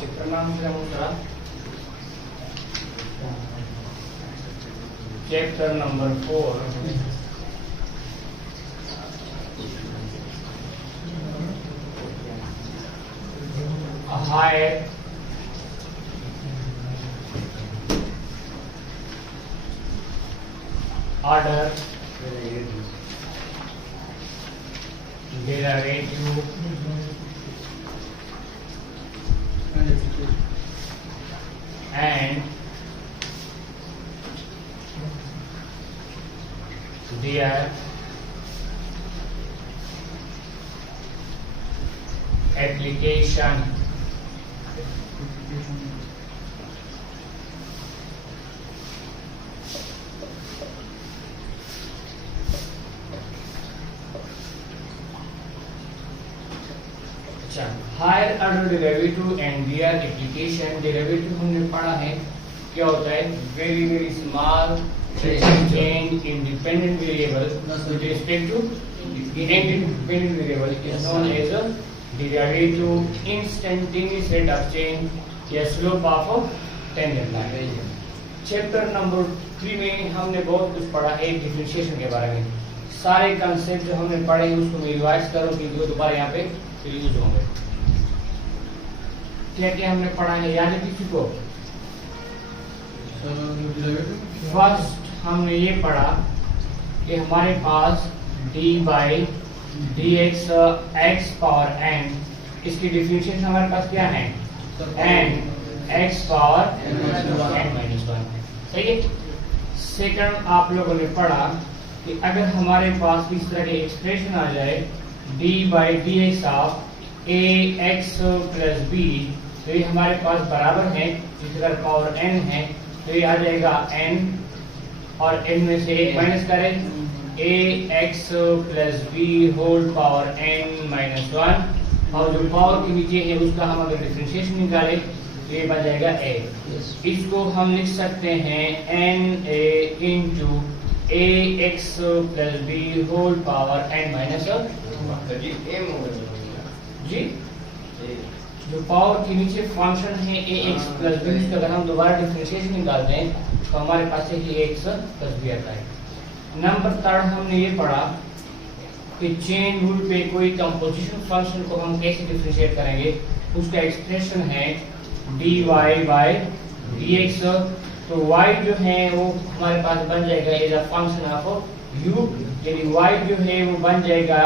Chapter नाम क्या होगा? Chapter number 4 higher order derivative and their application. Higher order derivative and their application. Derivative हमने पढ़ा है क्या होता है, very very small change in dependent variable with respect to independent variable is known as a derivative instantaneous rate of change या slope of tangent line. Chapter number 3 में हमने बहुत कुछ पढ़ा है डिफरेंशिएशन के बारे में। सारे कंसेप्ट जो हमने पढ़े हैं उसको मैं रिवाइज करूं कि वो दोबारा यहाँ पे यूज होंगे। क्या क्या हमने पढ़ा है याद है किसी को? फर्स्ट हमने ये पढ़ा कि हमारे पास d by D x x power n, इसकी डिफरेंशिएशन हमारे पास क्या है, n x power n minus 1, सही है। सेकंड आप लोगों ने पढ़ा कि अगर हमारे पास इस तरह की एक्सप्रेशन आ जाए d by D x of a x plus b, तो ये हमारे पास बराबर है, जिसका पावर n है, तो ये आ जाएगा n और n में से एक माइनस करें a x plus b whole power n minus 1, और जो पावर के नीचे है उसका हम अगर डिफरेंशिएशन निकालें तो ये बन जाएगा a। इसको हम लिख सकते हैं n a into a x plus b whole power n minus 1 जी। जो पावर के नीचे फंक्शन है ax प्लस b, इसका अगर हम दोबारा डिफरेंशिएशन निकालते हैं तो हमारे पास है कि ax प्लस b आता है। नंबर 3 हमने ये पढ़ा कि चेन रूल पे कोई कंपोजिशन फंक्शन को हम कैसे डिफरेंशिएट करेंगे। उसका एक्सप्रेशन है dy बाय dx, तो y जो है वो हमारे पास बन जाएगा as a function of u, यानी y जो है वो बन जाएगा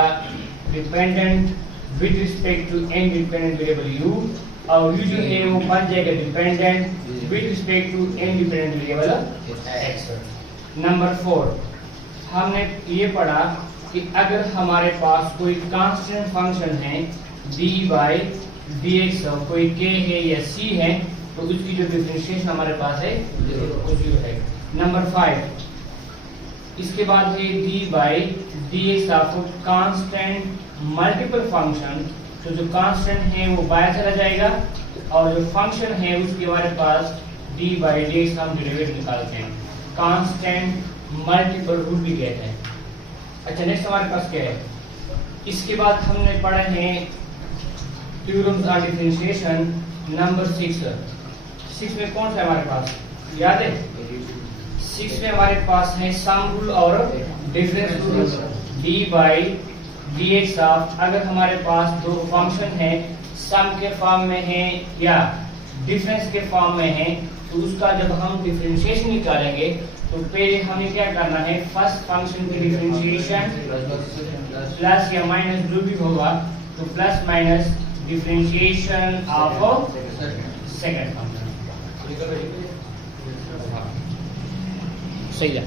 dependent with respect to independent variable u, और u जो है वो बन जाएगा dependent with respect to independent variable x। Number 4 हमने ये पढ़ा कि अगर हमारे पास कोई कांस्टेंट फंक्शन है d बाई डी एक्स, कोई k है या c है, तो उसकी जो डिफरेंशिएशन हमारे पास है वो 0 है। नंबर 5 इसके बाद है d by D x of constant multiple function, तो जो कांस्टेंट है वो बाहर चला जाएगा और जो फंक्शन है उसके हमारे पास d बाई डी एक्स हम डेरिवेटिव निकालते हैं, कांस्टेंट मल्टीपल रूट भी कहते हैं। अच्छा नेक्स्ट हमारे पास क्या है, इसके बाद हमने पढ़ा है थ्योरम्स ऑफ डिफरेंशिएशन नंबर 6 में कौन सा है हमारे पास याद है? 6 में हमारे पास है सम रूल और difference rule. d by D x of, अगर हमारे पास दो फंक्शन है सम के फॉर्म में है या डिफरेंस के फॉर्म में है, तो उसका जब हम डिफरेंशिएशन निकालेंगे तो पहले हमें क्या करना है, फर्स्ट फंक्शन की डिफरेंशिएशन प्लस या माइनस जो भी होगा, तो plus minus differentiation of second function, सही है।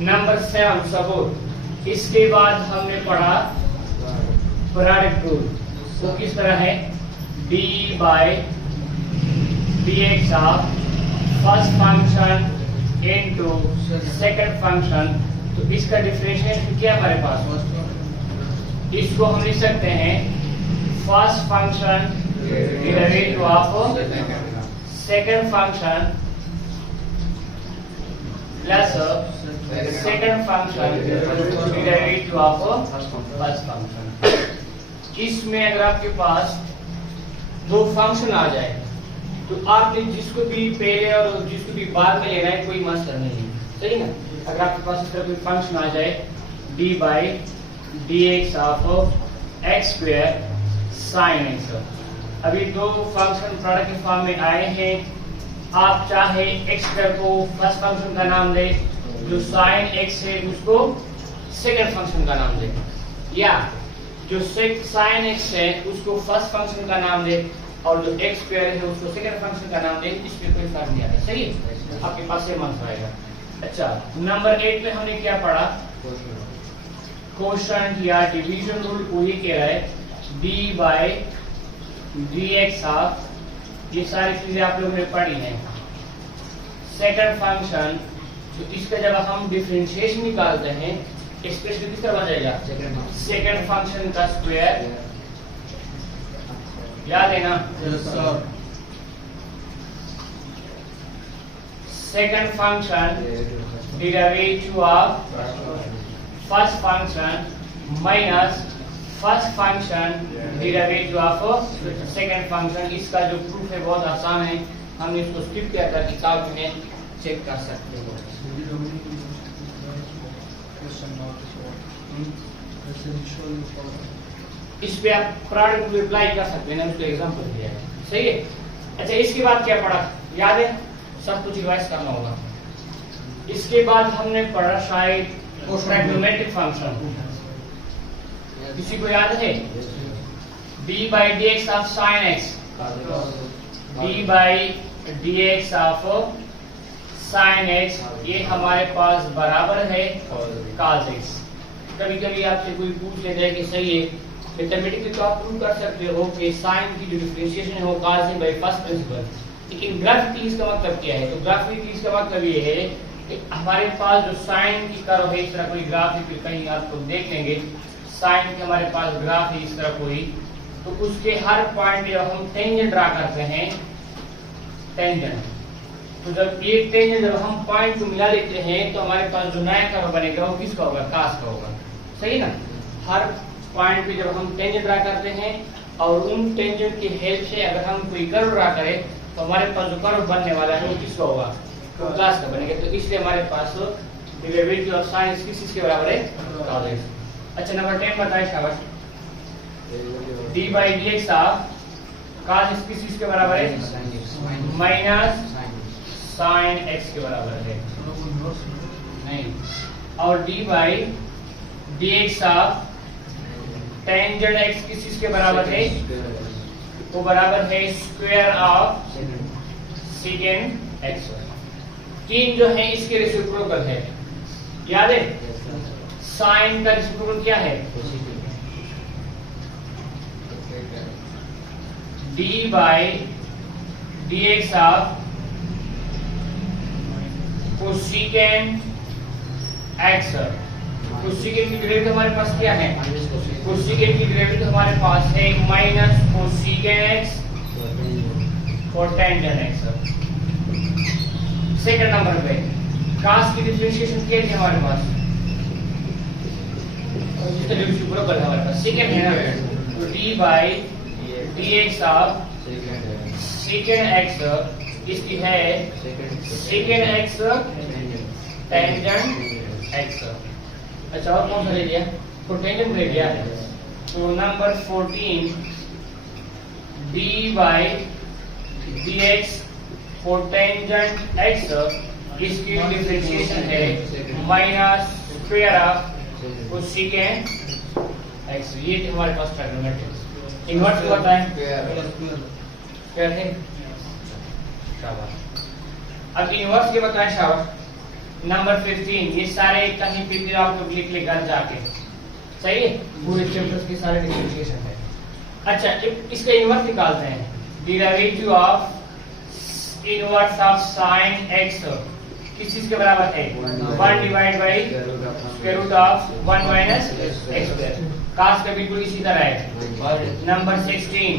Number 7 support. इसके बाद हमने पढ़ा प्रोडक्ट रूल, वो किस तरह है, d by D x of first function into second function, तो इसका डिफरेंशिएशन क्या हमारे पास, इसको हम लिख सकते हैं first function derivative of second function plus second function derivative of first function. इसमें अगर आपके पास दो फंक्शन आ जाए तो आपने जिसको भी पहले और जिसको भी बाद में लेना है कोई मसला नहीं है, सही ना। अगर आपके पास इस तरह कोई फंक्शन आ जाए D by D x of x square sine x, अभी दो फंक्शन प्रोडक्ट के फॉर्म में आए हैं, आप चाहे एक्स स्क्वायर को फर्स्ट फंक्शन का नाम दे, जो साइन एक्स है उसको सेकंड फंक्शन का नाम दे, या जो साइन एक्स है उसको फर्स्ट फंक्शन का नाम दे और जो एक्स स्क्वायर है उसको सेकंड फंक्शन का नाम दे, इसमें कोई फर्क नहीं आता, सही है। आपके पास सेम आंसर आएगा। अच्छा, नंबर 8 में हमने क्या पढ़ा, क्वोशंट या डिवीजन रूल को ही कह रहा है d by D x of, ये सारी चीजें आप लोगों ने पढ़ी हैं। सेकंड फंक्शन, तो इसका जब हम डिफरेंशिएशन निकालते हैं एक्सप्रेशन किस तरह बन जाएगा, सेकंड फंक्शन का स्क्वायर, याद है ना। Second function derivative of first function minus first function derivative of second function. इसका जो प्रूफ है बहुत आसान है, हमने इसको स्किप किया था, किताब में चेक कर सकते हो। इस पे आप प्रोडक्ट को अप्लाई कर सकते हैं, उसको एग्जांपल दिया है, सही है। अच्छा, इसके बाद क्या पढ़ा, याद है, सब कुछ रिवाइज करना होगा। इसके बाद हमने पढ़ा शायद ट्रिग्नोमेट्रिक फंक्शन, किसी को याद है, d by D x of sine x, D by D x of sine x, ये हमारे पास बराबर है कॉस एक्स। कभी कभी आपसे कोई पूछ लेता है कि सही है, मैथमेटिकली तो आप प्रूव कर सकते हो कि साइन की जो डिफरेंशिएशन है वो कॉस है बाय फर्स्ट प्रिंसिपल, लेकिन ग्राफिकली इसका मतलब क्या है, तो ग्राफिकली इसका मतलब ये है कि हमारे पास जो साइन की कर्व है, इस तरह कोई ग्राफ कहीं आप लोग देख लेंगे, साइन के हमारे पास ग्राफ है इस तरह कोई, तो उसके हर पॉइंट जब हम टेंजेंट ड्रा करते हैं, टेंजेंट, तो जब ये टेंजेंट जब हम पॉइंट को मिला देते हैं तो हमारे पास जो नया कर्व बनेगा वो किसका होगा, कॉस का होगा, सही ना। हर पॉइंट पे जब हम टेंजेंट ड्रा करते हैं और उन टेंजेंट की हेल्प से अगर हम कोई कर्व ड्रा करें तो हमारे पास जो कर्व बनने वाला है वो किसका होगा, तो कॉस का बनेगा। तो इसलिए हमारे पास डेरिवेटिव ऑफ साइन किस के बराबर है, कॉस एक्स। अच्छा, नंबर 10 बताइए शाबाश, D by D x of cos x किस के बराबर है, माइनस साइन एक्स के बराबर है, नहीं, और D by D x of tangent x किस के बराबर है, वो बराबर है स्क्वायर ऑफ सेकेंड एक्स। तीन जो है इसके रेसिप्रोकल है, याद है, साइन का रेसिप्रोकल क्या है, d by D x of cosecant x. Cosecant की डेरिवेटिव हमारे पास क्या है, कोसेकेंड की डेरिवेटिव हमारे पास है माइनस कोसेकेंड एक्स और टेंजेंट एक्स। सेकंड नंबर पे कॉस की डिफरेंशिएशन क्या है हमारे पास, इसका रेसिप्रोकल हमारे पास सेकंड है ना, तो D by D x of second x, इसकी है सेकंड एक्स टेंजेंट एक्स। अच्छा, और कौन सा ले लिया, तो टेंजेंट ले लिया, तो number 14 D by D x for tangent x, इसकी डिफरेंशिएशन है minus square of cosecant x. ये हमारे पास ट्रिग्नोमेट्रिक इन्वर्स को बताएं, स्क्वायर है, शाबाश। अब इन्वर्स के बताएं, शाबाश। नंबर 15, ये सारे कहीं पे भी आप लोग लिख ले घर जाके, सही है, पूरे चैप्टर्स के सारे डिफरेंशिएशन है। अच्छा, इसका इन्वर्स निकालते हैं, derivative of inverse of sine x किस चीज के बराबर है, 1 divide by square root of 1 minus x square. Cos का बिल्कुल इसी तरह है। Number 16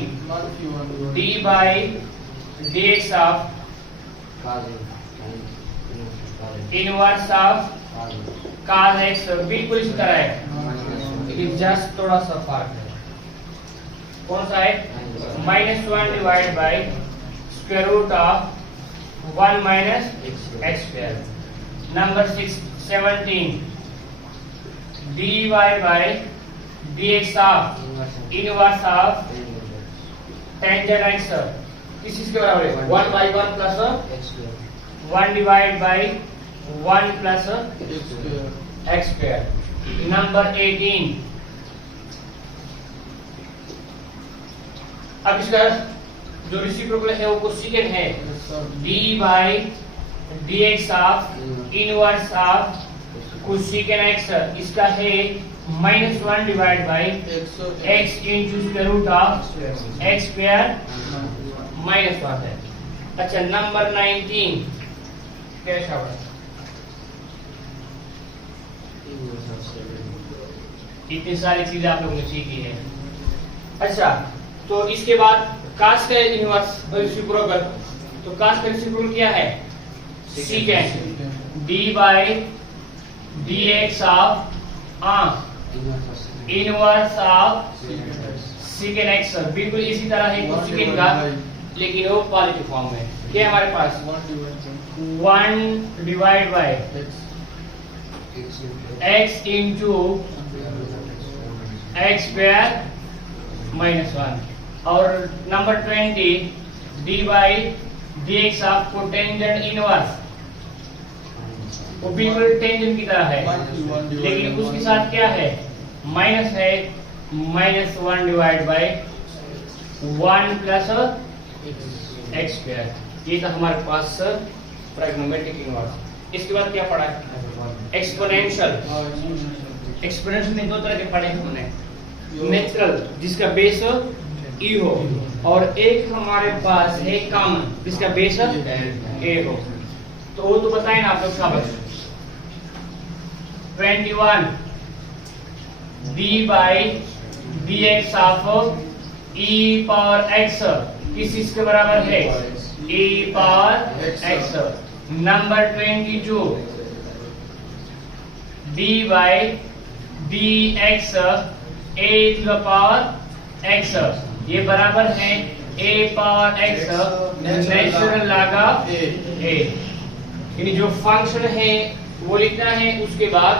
d by D x of inverse of cos x, बिल्कुल इसी तरह है, लेकिन जस्ट थोड़ा सा फर्क है। कौन सा है, -1 divide by square root of 1 minus x square. Number 17 dy by dx of inverse of tangent x किसके बराबर है 1 by 1 plus 1 divide by 1 plus x square. Number 18 अब इसका जो रेसिप्रोकल है वो कोसेकेंट है d by D x of inverse of cosecant x, इसका है -1 divide by x into square root of x square -1 है। अच्छा नंबर 19 कैसा है? इतनी सारी चीजें आप लोगों ने सीखी है। अच्छा तो इसके बाद कास का इनवर्स रेसिप्रोकल, तो कास का रेसिप्रोकल क्या है secant D by D x of inverse of secant x, बिल्कुल इसी तरह है कोसेकेंट का लेकिन वो पॉजिटिव फॉर्म में। क्या है हमारे पास 1 divide by x into x square -1 और number 20 D by D x of cotangent inverse, वो बिल्कुल टेंजेंट की तरह है लेकिन उसके साथ क्या है माइनस है -1 divide by 1 plus x square. ये था हमारे पास ट्राइगोनोमेट्रिक इनवर्स। इसके बाद क्या पढ़ा है एक्सपोनेंशियल। एक्सपोनेंशियल में दो तरह के पढ़े हैं हमने, नेचुरल जिसका बेस ई हो और एक हमारे पास है कॉमन जिसका बेस ए हो। तो वो तो बताए ना आप लोग शाबाश। 21 D by D x of E power X किस इसके बराबर है E power X. Number 22 D by D X A to the power X, ये बराबर है A power X natural log of A. यानी जो फंक्शन है वो लिखना है, उसके बाद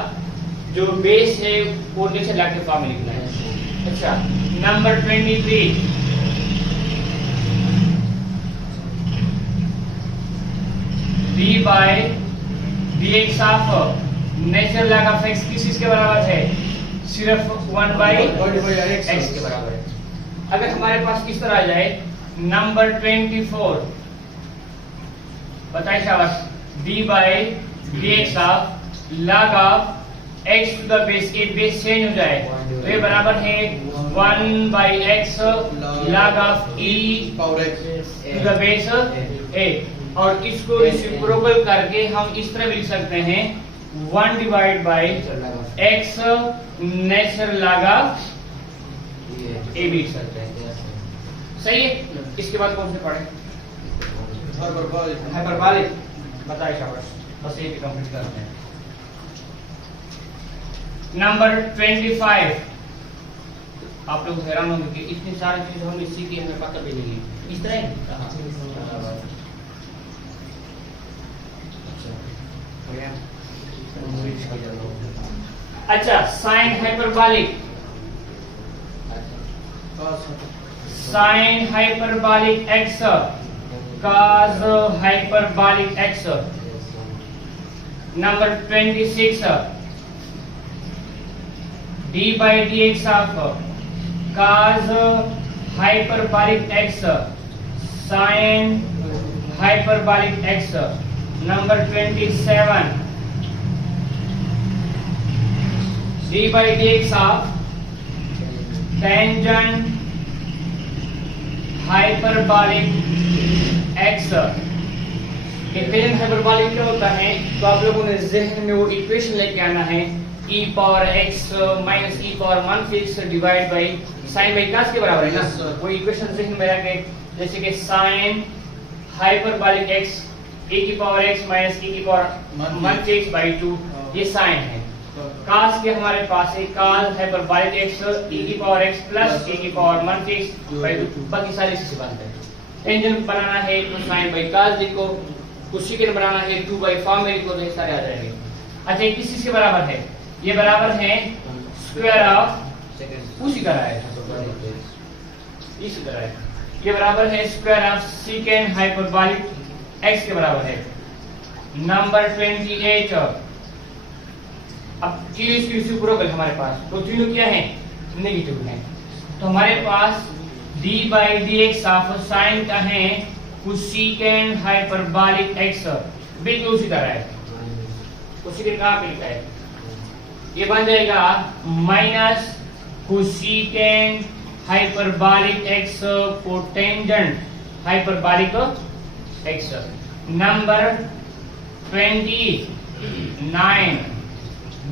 जो बेस है वो नेचुरल लॉग के फॉर्म में लिखना है। अच्छा number 23 D by D x of natural log of x किस इसके बराबर है सिर्फ 1 बाई एक्स के बराबर है। अगर हमारे पास किस तरह आ जाए नंबर 24 बताइए शाबाश D by D x of log of X to the base, A base change हो जाए तो ये बराबर है 1 by X log of E power X to the base A. और इसको रेसिप्रोकल करके हम इस तरह भी लिख सकते हैं 1 divide by X natural log of A भी लिख सकते हैं। सही है। इसके बाद कौन से पढ़े हाइपरबोलिक बताइए शाबाश, बस ये कंप्लीट करते हैं। नंबर 25 आप लोग हैरान होंगे कि इतनी सारी चीज हमने सीखी हमें पता भी नहीं है। इस तरह अच्छा sine hyperbolic, sine hyperbolic x cos hyperbolic x. Number 26 D by D x of cos hyperbolic x sine hyperbolic x. Number 27 D by D x of tangent hyperbolic x. Tangent hyperbolic क्या होता है तो आप लोगों ने ज़हन में वो इक्वेशन लेके आना है e power x minus e power 1 divide by sine by cos के बराबर है ना। वो इक्वेशन ज़हन में रख के जैसे कि साइन हाइपरबोलिक x e की पावर x माइनस e की पावर 1 बाई 2 ये साइन है। cos के हमारे पास है cos हाइपरबोलिक x e की पावर x प्लस e की पावर 1 बाई 2, बाकी सारे इसी से बनते हैं। टेंजेंट बनाना है तो साइन बाई cos लिखो, कोसेकेंट बनाना है 2 बाई फॉर्म लिखो, तो ये सारे आ जाएंगे। अच्छा ये किस चीज के बराबर है? ये बराबर है स्क्वायर ऑफ उसी तरह है, इसी तरह है, ये बराबर है square of second hyperbolic x के बराबर है। नंबर 28। अब चीज की रेसिप्रोकल हमारे पास तो तीनों क्या है? नेगेटिव है, तो हमारे पास d by D x of sine का है कोसेकेंट हाइपरबोलिक x, बिल्कुल उसी तरह है। कोसेकेंट कहाँ पे लिखा है? ये बन जाएगा minus cosecant hyperbolic x cotangent hyperbolic x। Number 29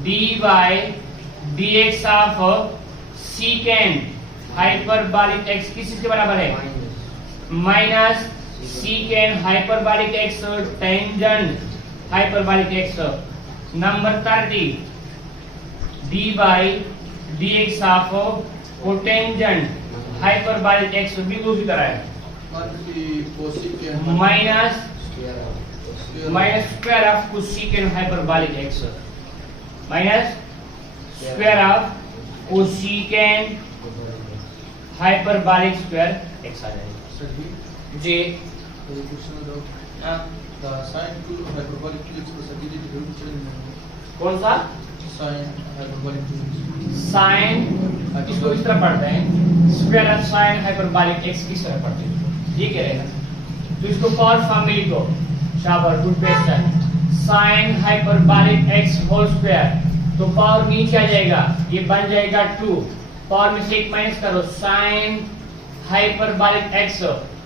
d by D x of second hyperbolic x किस चीज के बराबर है? Minus second hyperbolic x tangent hyperbolic x। Number 30 d by D x of cotangent hyperbolic x बिल्कुल उसी तरह है, minus square of cosecant hyperbolic x, minus square of cosecant hyperbolic square x आ जाएगा जी। कौन सा साइन? इसको इस तरह पढ़ते हैं, square of sine hyperbolic x किस तरह पढ़ते हैं, ये कह रहे हैं ना, तो इसको कॉस फॉर्म में लिखो, शाबाश good question. Sine hyperbolic x whole square, तो पावर नीचे आ जाएगा, ये बन जाएगा 2, पावर में से 1 माइनस करो, साइन हाइपरबोलिक x,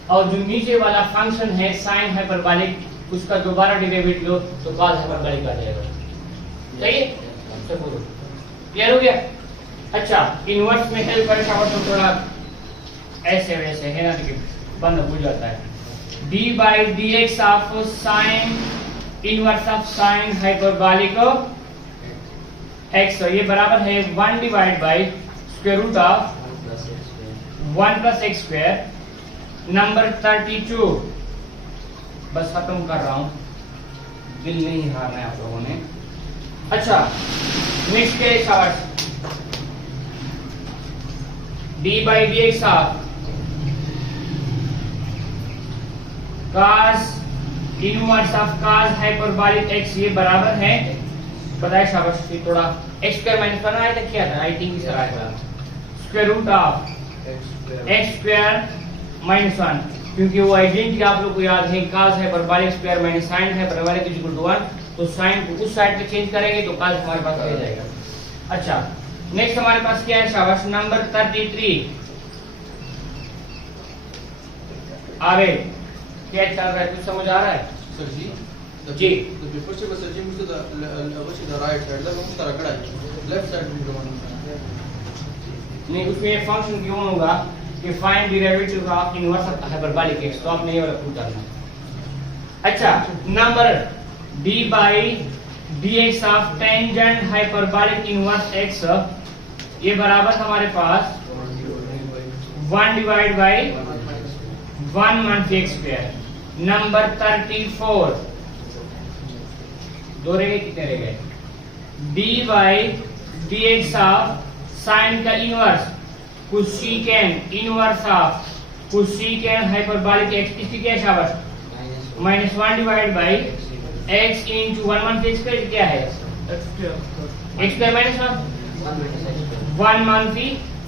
और जो नीचे वाला फंक्शन है साइन हाइपरबोलिक, उसका दोबारा डेरिवेटिव लो तो कॉस हाइपरबोलिक आ जाएगा। सही है, क्लियर हो गया? अच्छा इनवर्स में हेल्प करे तो थोड़ा ऐसे वैसे है ना, लेकिन बंद भूल जाता है। d by D x of sine inverse of sine hyperbolic x, ये बराबर है 1 divide by square root of 1 plus x square. Number 32, बस खत्म कर रहा हूं, दिल नहीं हारना है आप लोगों ने। अच्छा नेक्स्ट के शाबाश, d by D x of cos inverse of cos hyperbolic x, ये बराबर है, बताए शाबाश, थोड़ा x स्क्वायर माइनस 1 आया था, क्या था? आई थिंक इस तरह आया था, square root of x square minus 1, क्योंकि वो आइडेंटिटी आप लोग को याद है, cos hyperbolic square minus sin hyperbolic is equal to 1, तो sin को उस साइड पे चेंज करेंगे तो cos हमारे पास आ जाएगा। अच्छा नेक्स्ट हमारे पास क्या है शाबाश, नंबर 33। आगे क्या चल रहा है, कुछ समझ आ रहा है सर जी? जी the first step is to the right side, the left side नहीं, उसमें ये फंक्शन क्यों होगा कि find derivative of inverse of hyperbolic x, तो आपने ये वाला प्रूव करना। अच्छा number d by D x of tangent hyperbolic inverse x, ये बराबर हमारे पास 1 divide by 1 minus x square. Number 34, दो रह गए, कितने रह गए? d by D x of sine का inverse cosecant inverse of cosecant hyperbolic x, इसकी क्या शाबाश? Minus 1 divide by x into 1 minus x square, क्या है? x square minus 1 minus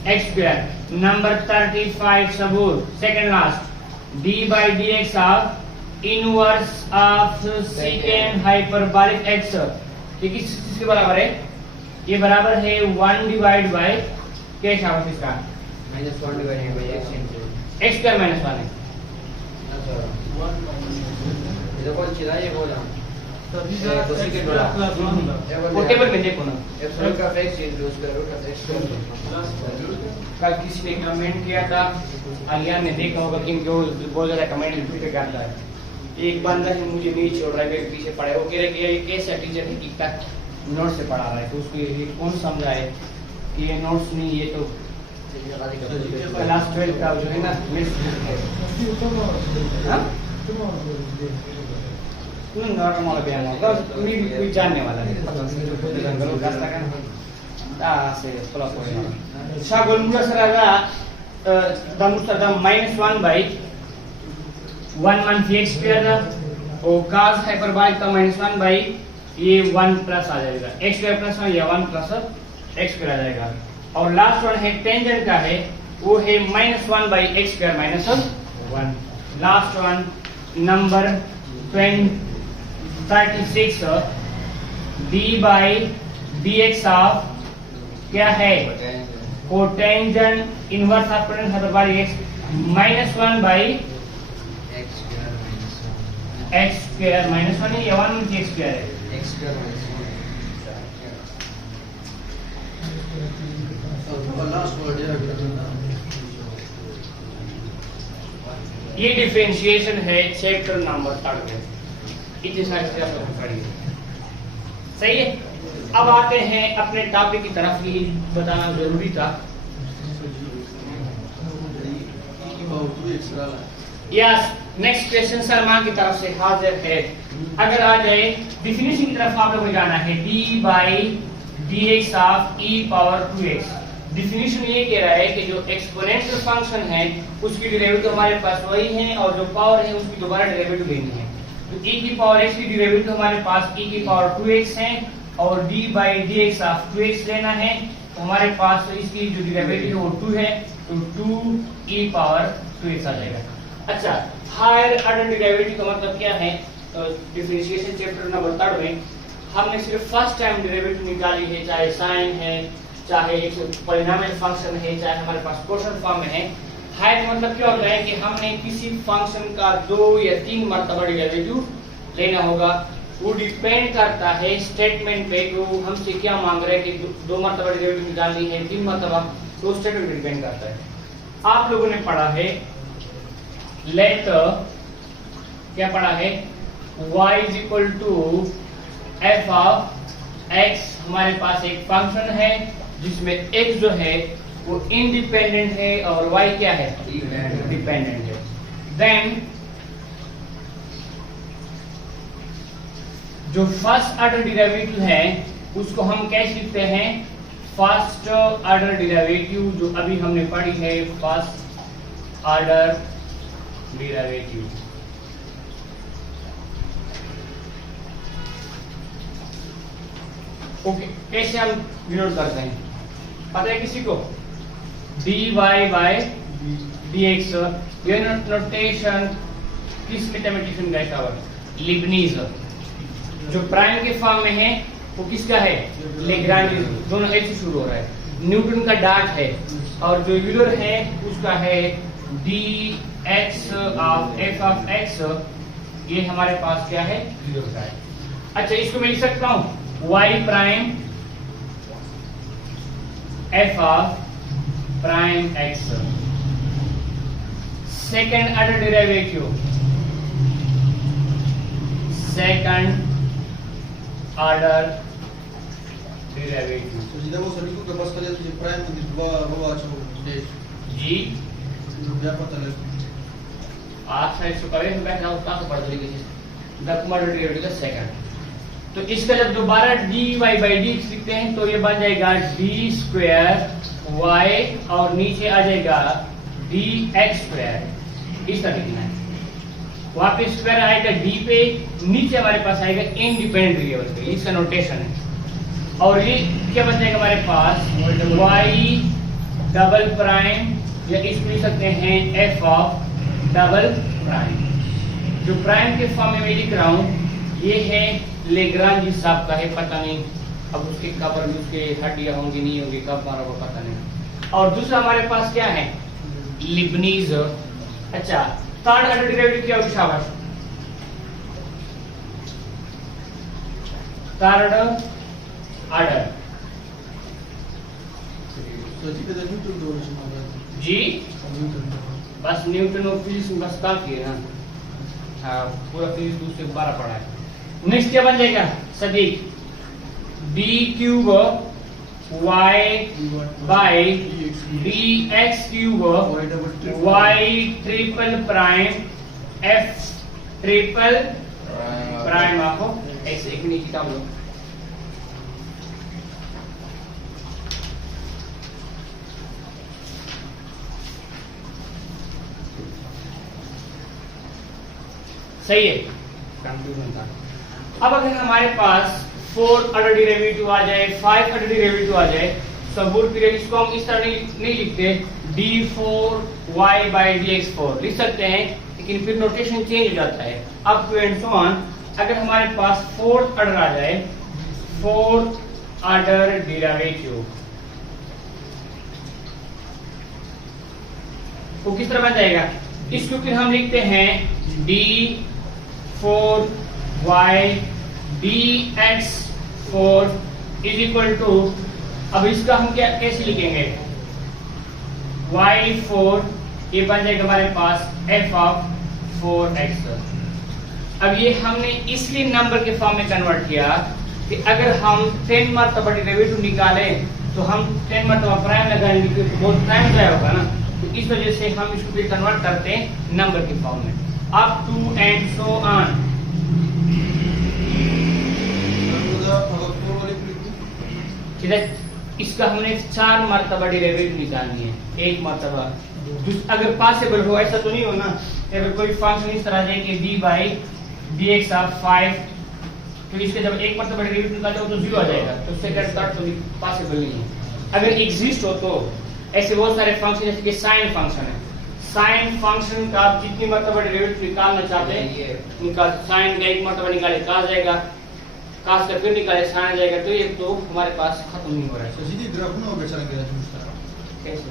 x square. Number 35 सबूत, second last, d by D x of inverse of second hyperbolic x, ये किस चीज के बराबर है? ये बराबर है 1 डिवाइड बाई क्या शाबाश इसका? Minus 1 divided by x into x square minus 1 है। ये कौन सी है? ये बोला कोसेकेंट वो टेबल में देखो ना, एप्सिलॉन का x into square root of x कल किसी ने कमेंट किया था, अलियान ने देखा होगा कि जो बहुत ज्यादा कमेंट रिपीट करता है। एक बंदा है मुझे नहीं छोड़ रहा है, मेरे पीछे पड़ा है, वो कह रहा है कि ये कैसा टीचर है कि नोट से पढ़ा रहा है, तो उसको ये कौन समझाए कि ये नोट्स नहीं, ये तो क्लास 12 का जो है ना मिस हाँ नॉर्मल बयान होगा मी कोई जानने वाला नहीं गलो रास्ता का दा से प्लस होगा शागुल मुला सरागा द -1 by 1 x स्क्वायर और cos हाइपरबोलिक का -1 by ये 1 प्लस आ जाएगा x स्क्वायर प्लस या 1 प्लस x स्क्वायर आ जाएगा और लास्ट वन है टेंजेंट का है वो है -1 by x square -1 last one number 36 d by dx of क्या है cotangent inverse of cotangent hyperbolic x -1 by x square -1 है या 1 x स्क्वायर है x square minus 1. Last word ये डिफरेंशिएशन है चैप्टर नंबर 3 में इतनी सारी चीजें आपको पढ़ी सही है। अब आते हैं अपने टॉपिक की तरफ, ये बताना जरूरी था। यस नेक्स्ट क्वेश्चन सलमान की तरफ से हाजिर है। अगर आ जाए डिफिनेशन की तरफ आप लोगों को जाना है d by dx of e power 2x। Definition ये कह रहा है कि जो एक्सपोनेंशियल फंक्शन है उसकी डेरिवेटिव हमारे पास वही है और जो पावर है उसकी दोबारा डेरिवेटिव लेनी है। तो e की पावर x की डेरिवेटिव हमारे पास e की पावर 2x है और d by dx of 2x लेना है। तो हमारे पास इसकी जो डेरिवेटिव वो 2 है तो 2 e पावर 2x आ जाएगा। अच्छा हायर ऑर्डर डेरिवेटिव का मतलब क्या है? डिफरेंशिएशन चैप्टर नंबर 3 में हमने सिर्फ फर्स्ट टाइम डेरिवेटिव निकाली है, चाहे साइन है, चाहे एक पॉलिनोमियल फंक्शन है, चाहे हमारे पास क्वोशंट फॉर्म में है। हायर मतलब क्या होता है कि हमने किसी फंक्शन का 2 या 3 मर्तबा डेरिवेटिव लेना होगा। वो डिपेंड करता है स्टेटमेंट पे, तो हमसे क्या मांग रहे हैं कि 2 मर्तबा डेरिवेटिव निकालनी है, 3 मर्तबा, तो स्टेटमेंट पे डिपेंड करता है। आप लोगों ने पढ़ा है लेट क्या पढ़ा है y is equal to f of x। हमारे पास एक फंक्शन है जिसमें x जो है वो इंडिपेंडेंट है और y क्या है डिपेंडेंट है। देन जो फर्स्ट ऑर्डर डेरिवेटिव है उसको हम कैसे लिखते हैं? फर्स्ट ऑर्डर डेरिवेटिव जो अभी हमने पढ़ी है फर्स्ट ऑर्डर डेरिवेटिव। ओके कैसे हम डिनोट करते हैं पता है किसी को? dy by dx। ये नोटेशन किस मैथमेटिशियन का है? लिबनीज। जो प्राइम के फॉर्म में है वो किसका है? लेग्रांज। दोनों एक से शुरू हो रहा है। न्यूटन का डॉट है और जो यूलर है उसका है dx of f of x। ये हमारे पास क्या है? 0 का है। अच्छा इसको मैं लिख सकता हूं y prime f of prime x। Second order derivative, second order derivative Когда вы садитесь, то поставляете правильно 2 ровачу здесь. जी Я потом आप साइड से करें तो बैठना उसका तो पढ़ तरीके से दकमर डेरिवेटिव का सेकंड। तो इसका जब दोबारा dy by dx लिखते हैं तो ये बन जाएगा d स्क्वायर y और नीचे आ जाएगा dx स्क्वायर। इस तरह लिखना है। वहां पे स्क्वायर आएगा d पे, नीचे हमारे पास आएगा इंडिपेंडेंट वेरिएबल पे। इसका नोटेशन है। और ये क्या बन जाएगा हमारे पास? y डबल प्राइम या इसको लिख सकते हैं f ऑफ डबल प्राइम। जो प्राइम के फॉर्म में मैं लिख रहा हूं ये है लेग्रांज साहब का है, पता नहीं अब उसके कबर में उसके हड्डियां होंगी नहीं होंगी, कब मारा वो पता नहीं। और दूसरा हमारे पास क्या है? लिबनीज। अच्छा थर्ड ऑर्डर डेरिवेटिव क्या होगा? शाबाश थर्ड ऑर्डर जी बस न्यूटन और फिजिक्स में बस काफी है ना। हाँ पूरा फिजिक्स दूसरे 12 पढ़ा है। नेक्स्ट क्या बन जाएगा Sadiq? d cube y by dx cube y triple prime f triple prime आपको x एक नीचे किताब लो। सही है, कंफ्यूजन था। अब अगर हमारे पास 4 ऑर्डर डेरिवेटिव आ जाए, 5 ऑर्डर डेरिवेटिव आ जाए, सबूर पीरियड इसको हम इस तरह नहीं लिखते d4y by dx4 लिख सकते हैं, लेकिन फिर नोटेशन चेंज हो जाता है। अब टू एंड सो ऑन, अगर हमारे पास 4th ऑर्डर आ जाए, 4th ऑर्डर डेरिवेटिव वो किस तरह बन जाएगा? इसको फिर हम लिखते हैं d4y dx4 is equal to, अब इसका हम क्या कैसे लिखेंगे? y4 ये बन जाएगा हमारे पास f ऑफ 4x। अब ये हमने इसलिए नंबर के फॉर्म में कन्वर्ट किया कि अगर हम 10 मर्तबा डेरिवेटिव निकालें तो हम 10 मर्तबा प्राइम लगाएंगे तो बहुत टाइम जाए होगा ना, तो इस वजह से हम इसको फिर कन्वर्ट करते हैं नंबर के फॉर्म में। Up to and so on. ठीक है, इसका हमने 4 मर्तबा डेरिवेटिव निकालनी है, एक मर्तबा अगर पॉसिबल हो, ऐसा तो नहीं हो ना, अगर कोई फंक्शन इस तरह जाए कि d by dx ऑफ 5, तो इसके जब एक मर्तबा डेरिवेटिव निकालते हो तो 0 आ जाएगा, तो सेकंड थर्ड तो पॉसिबल नहीं है। अगर एग्जिस्ट हो तो ऐसे बहुत सारे फंक्शन जैसे कि साइन फंक्शन है, साइन फंक्शन का आप जितनी मर्तबा डेरिवेटिव निकालना चाहते हैं निकाल, साइन का एक मर्तबा निकाले cos जाएगा, cos का फिर निकाले sin आ जाएगा, तो ये तो हमारे पास खत्म नहीं हो रहा है। सीधी ग्राफ ना होगा चलेंगे कैसे?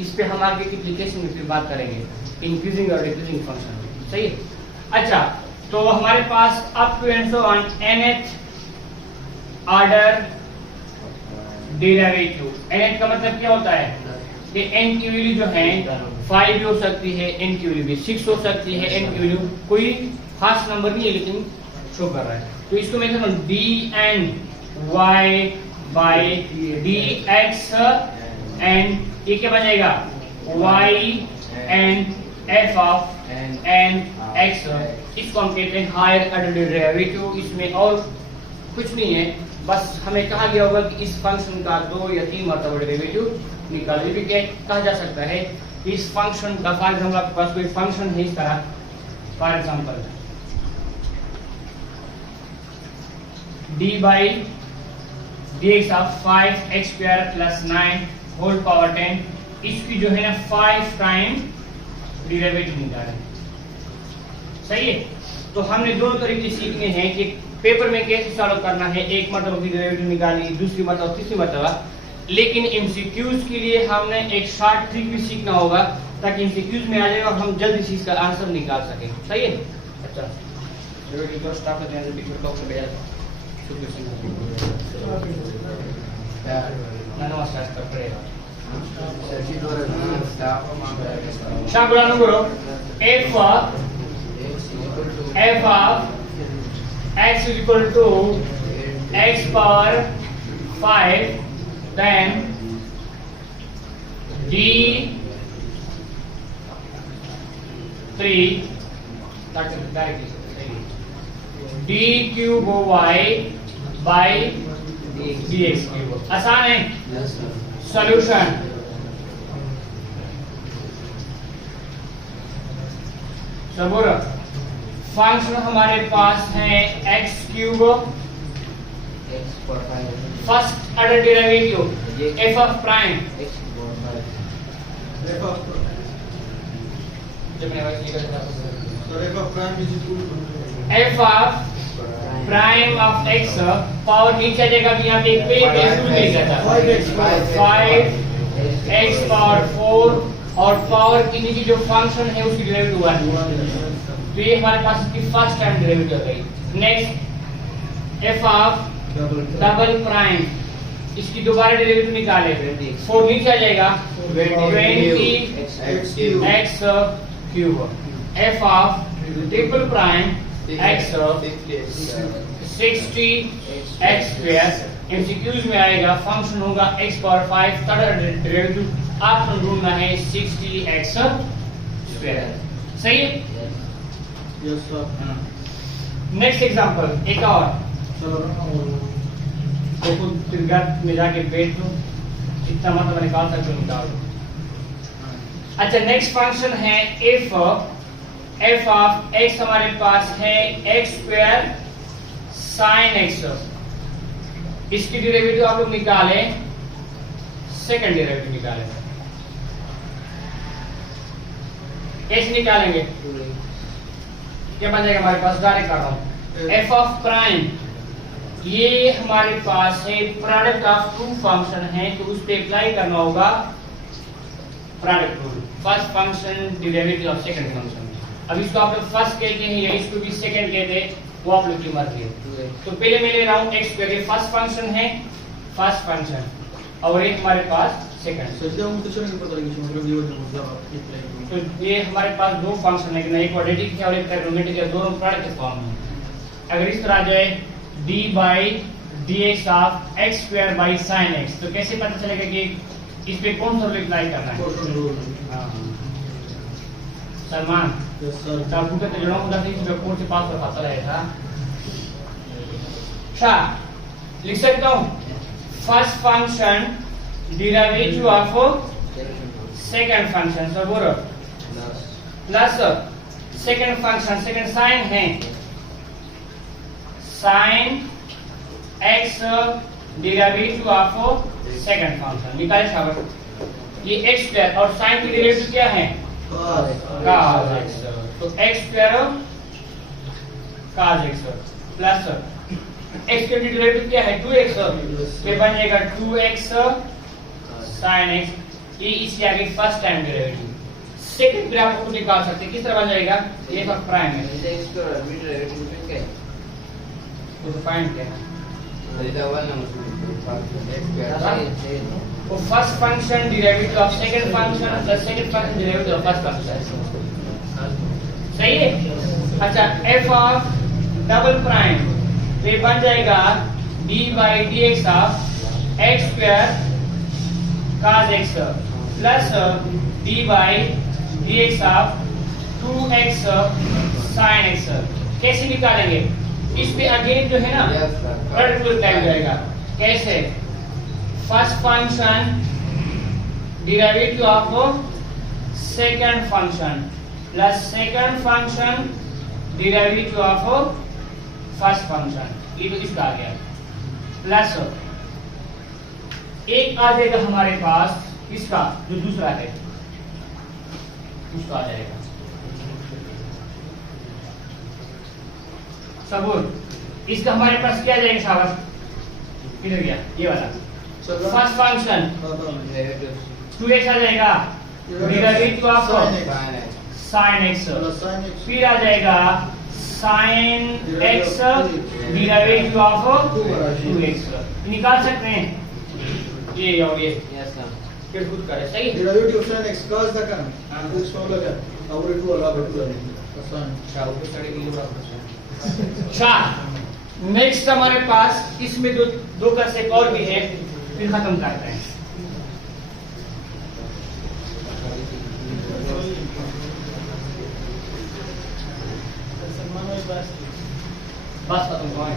इस पे हम आगे की एप्लीकेशन में फिर बात करेंगे, इंक्रीजिंग और डिक्रीजिंग फंक्शन। सही है? अच्छा, तो हमारे पास up to and so on nth order derivative. nth का मतलब क्या होता है कि n की वैल्यू जो है 5 भी हो सकती है, n की वैल्यू भी 6 हो सकती है, n की वैल्यू कोई खास नंबर नहीं है लेकिन शो कर रहा है, तो इसको मैं कहता हूं dny by dx एंड ये क्या बन जाएगा? y and f of n x। इसको हम कहते हैं हायर ऑर्डर डेरिवेटिव। इसमें और कुछ नहीं है, बस हमें कहा गया होगा कि इस फंक्शन का 2 या 3 मर्तबा डेरिवेटिव निकालिए। भी क्या कहा जा सकता है कि इस फंक्शन का, फॉर एग्जाम्पल आपके पास कोई फंक्शन है इस तरह, for example d by dx of 5x square plus 9 whole power 10, इसकी जो है ना 5 टाइम डेरिवेटिव निकालें। सही है? तो हमने दोनों तरीके सीखने हैं कि पेपर में कैसे सॉल्व करना है, एक मर्तबा की डेरिवेटिव निकाली, दूसरी मर्तबा, तीसरी मर्तबा, लेकिन एमसीक्यूज के लिए हमने एक शॉर्ट ट्रिक भी सीखना होगा ताकि एमसीक्यूज में आ जाए और हम जल्दी से इसका आंसर निकाल सकें। सही है? अच्छा, डेरिवेटिव को स्टॉप करते हैं, पिक्चर बॉक्स में भेजा नमस्कार पड़ेगा। शाकुला number f of x is equal to x power 5, then d3 d cube y by dx cube। आसान है? सॉल्यूशन सबूर फंक्शन हमारे पास है x cube, first order derivative f of prime, f of prime of x power नीचे आ जाएगा, यहाँ पे एक पे जाता है 5x पावर 4 और पावर के नीचे जो फंक्शन है उसकी डेरिवेटिव 1, तो ये हमारे पास इसकी फर्स्ट टाइम डेरिवेटिव हो गई। Next f of double prime, इसकी दोबारा डेरिवेटिव निकाले, 4 नीचे आ जाएगा 20x cube, f of triple prime x 60x square MCQs में आएगा, फंक्शन होगा x पावर 5, थर्ड डेरिवेटिव आपको ढूंढना है 60x स्क्वायर। सही है? Yes sir. नेक्स्ट एग्जांपल एक और, देखो तिरगत में जाके बैठ लो, इतना मतलब निकाल सकते हो निकाल लो। अच्छा नेक्स्ट फंक्शन है f ऑफ x, हमारे पास है x स्क्वायर साइन x, इसकी डेरिवेटिव आप लोग निकाले, सेकंड डेरिवेटिव निकाले। कैसे निकालेंगे? क्या बन जाएगा हमारे पास? डायरेक्ट कर रहा हूं, f ऑफ प्राइम, ये हमारे पास है प्रोडक्ट ऑफ टू फंक्शन है, तो उस पे अप्लाई करना होगा product rule, first function derivative of second function. अब इसको आप लोग फर्स्ट कहते हैं या इसको भी सेकंड कहते हैं, वो आप लोग की मर्जी है। तो पहले मैं ले रहा हूं x स्क्वायर, ये फर्स्ट फंक्शन है, फर्स्ट फंक्शन, और एक हमारे पास सेकंड। तो ये हमारे पास दो फंक्शन है, एक क्वाड्रेटिक है और एक ट्रायगोनोमेट्रिक है, दोनों प्रोडक्ट के फॉर्म में। अगर इस तरह आ जाए d by dx of x square by sine x, तो कैसे पता चलेगा कि इस पे कौन सा रूल अप्लाई करना है? सलमान तब तो जड़ों को दस इस कोर्स से पास कर पाता रहेगा। अच्छा लिख सकता हूँ, first function derivative of second function, सब बोलो plus second function, second sine है sine x derivative of second function निकाले शाबाश। ये x स्क्वायर और साइन की डेरिवेटिव क्या है? cos x, तो x square cos x plus x के डेरिवेटिव क्या है? 2x, ये बन जाएगा 2x sin x, ये इसके आगे फर्स्ट टाइम डेरिवेटिव। सेकंड भी आप खुद निकाल सकते हैं, किस तरह बन जाएगा? ये f प्राइम है, तो फाइंड क्या है? वो first function derivative of second function plus second function derivative of first function. सही है? अच्छा f ऑफ डबल प्राइम, ये बन जाएगा d by dx of x square cos x plus d by dx of 2x sin x। कैसे निकालेंगे? इस पे अगेन जो है ना प्रोडक्ट रूल अप्लाई हो जाएगा। कैसे? First function derivative of second function plus second function derivative of first function, ये तो इसका आ गया, प्लस एक आ जाएगा हमारे पास इसका जो दूसरा है, उसका आ जाएगा सबूत। इसका हमारे पास क्या जाएगा शाबाश? किधर गया? ये वाला फर्स्ट फंक्शन 2x आ जाएगा डेरिवेटिव ऑफ sin x, फिर आ जाएगा sin x derivative of 2x। निकाल सकते हैं ये और ये, फिर खुद करें। सही? Derivative of sin x cos the का इस फॉर्मूला का और इट वाला बटन अच्छा ऊपर चढ़े के लिए। अच्छा नेक्स्ट हमारे पास इसमें दो का सेट और भी है, फिर खत्म करते हैं। बस खत्म हुआ है।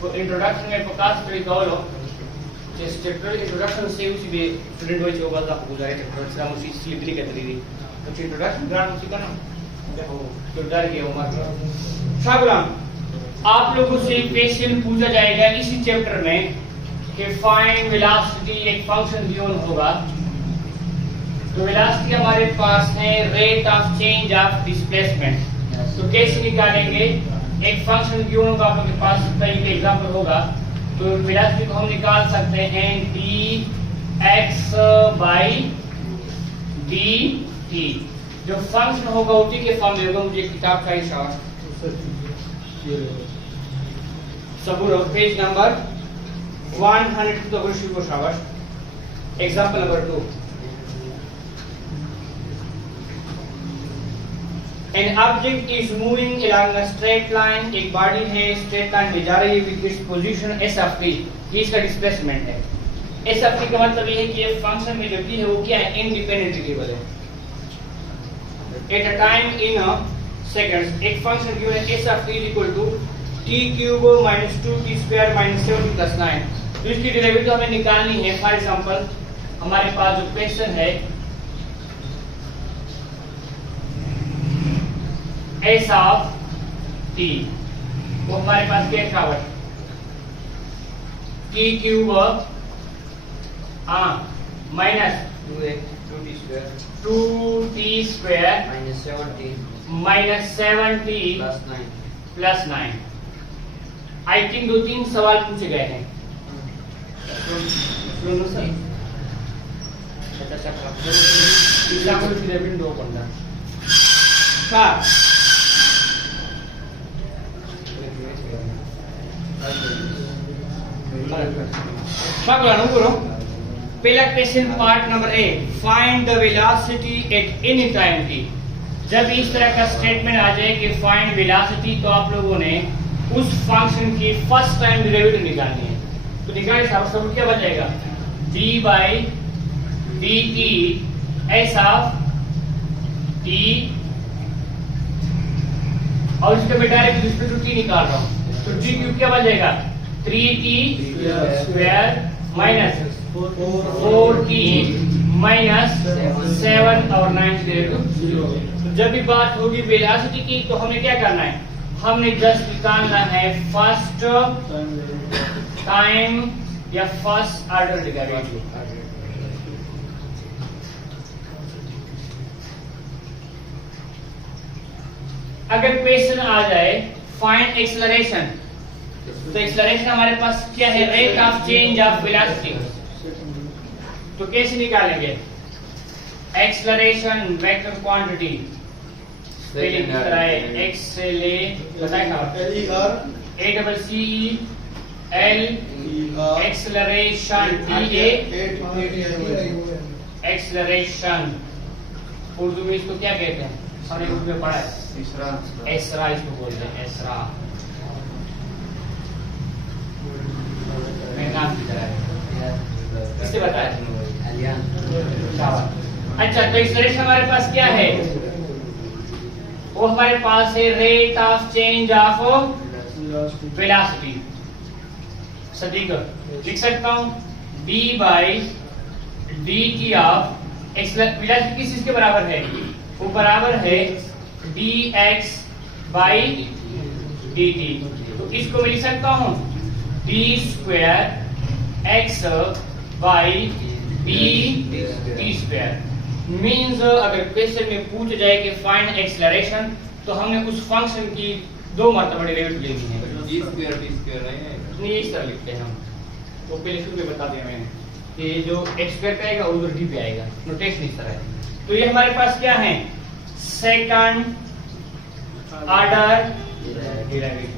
तो इंट्रोडक्शन में प्रकाश तरीका हो जिस चैप्टर इंट्रोडक्शन से उसी भी स्टूडेंट हो जो बात आपको बुझाए इंट्रोडक्शन हम उसी स्लिप नहीं करते रही, तो इंट्रोडक्शन ग्राम उसी का ना तो डर गया उमर शागुलाम आप लोगों से क्वेश्चन पूछा जाएगा इसी चैप्टर में कि फाइंड वेलोसिटी, एक फंक्शन गिवन होगा, तो वेलोसिटी हमारे पास है rate of change of displacement. तो कैसे निकालेंगे? एक फंक्शन गिवन होगा, आप लोगों के पास कई एग्जांपल होगा, तो वेलोसिटी को हम निकाल सकते हैं dx बाई dt, जो फंक्शन होगा उसी के फॉर्म में होगा। मुझे किताब चाहिए शाबाश, सबूर पेज नंबर 102 तो शुरू को शाबाश। Example number 2, An object is moving along a straight line. एक बॉडी है स्ट्रेट लाइन में जा रही है with its position s of t. ये इसका डिस्प्लेसमेंट है. s of t का मतलब ये है कि ये फंक्शन में जो t है वो क्या है, इंडिपेंडेंट वेरिएबल है. At a time in a seconds एक फंक्शन गिवन है s of t is equal to t cube minus 2t square minus 7t plus 9. तो इसकी डेरिवेटिव हमें निकालनी है. फॉर एग्जांपल हमारे पास जो क्वेश्चन है s of t, वो हमारे पास क्या था, t cube minus 2t square minus 7t minus 7t plus 9. Plus 9. I think 2-3 सवाल पूछे गए हैं. पहला question part number A, find the velocity at any time T. जब इस तरह का स्टेटमेंट आ जाए कि फाइंड वेलोसिटी, तो आप लोगों ने उस फंक्शन की फर्स्ट टाइम डेरिवेटिव निकालनी है. तो निकाल सब क्या बन जाएगा, D by D T S of T, और इसके मैं डायरेक्ट डिस्प्लेसमेंट टी निकाल रहा हूँ. तो टी क्यूब क्या बन जाएगा, 3t square minus 4t minus 7 और 9 0. जब भी बात होगी वेलोसिटी की, तो हमें क्या करना है, हमने जस्ट निकालना है फर्स्ट टाइम या फर्स्ट ऑर्डर डेरिवेटिव. अगर क्वेश्चन आ जाए फाइंड एक्सेलरेशन, तो एक्सेलरेशन हमारे पास क्या है, rate of change of velocity. तो कैसे निकालेंगे, एक्सेलरेशन वेक्टर क्वांटिटी स्पेलिंग किस तरह है, एक्स से ले बताएगा A double C L acceleration T A acceleration. Urdu में इसको क्या कहते हैं, हमने उर्दू में पढ़ा है, एसरा इसको बोलते हैं, एसरा. मैं नाम की तरह है, किससे बताया, अच्छा. तो एक्सेलरेशन हमारे पास क्या है, वो हमारे पास है rate of change of velocity. सटीक लिख सकता हूं, d by D T of velocity किस चीज के बराबर है, वो बराबर है dx बाई dt. तो इसको मैं लिख सकता हूं d square x by dt square. Means अगर क्वेश्चन में पूछ जाए कि फाइंड एक्सेलरेशन, तो हमने उस फंक्शन की 2 मर्तबा डेरिवेटिव लेनी है. d स्क्वायर d स्क्वायर नहीं, इस तरह लिखते हैं हम, वो पहले शुरू में बता दिया मैंने कि जो x स्क्वायर पे आएगा उधर d पे आएगा. नोटेशन इस तरह है. तो ये हमारे पास क्या है, सेकंड ऑर्डर डेरिवेटिव.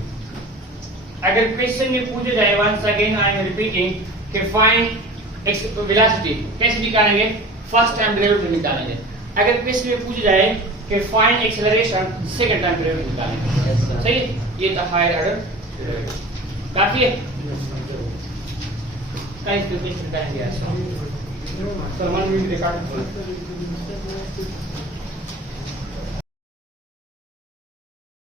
अगर क्वेश्चन में पूछा जाए, once again I am repeating, कि फाइंड वेलोसिटी, कैसे निकालेंगे, फर्स्ट टाइम डेरिवेटिव निकालेंगे. अगर क्वेश्चन में पूछा जाए कि find acceleration, second time derivative निकालेंगे. सही है, ये था हायर ऑर्डर डेरिवेटिव. काफी है, कहीं क्वेश्चन करेंगे ऐसा. सलमान भी रिकॉर्ड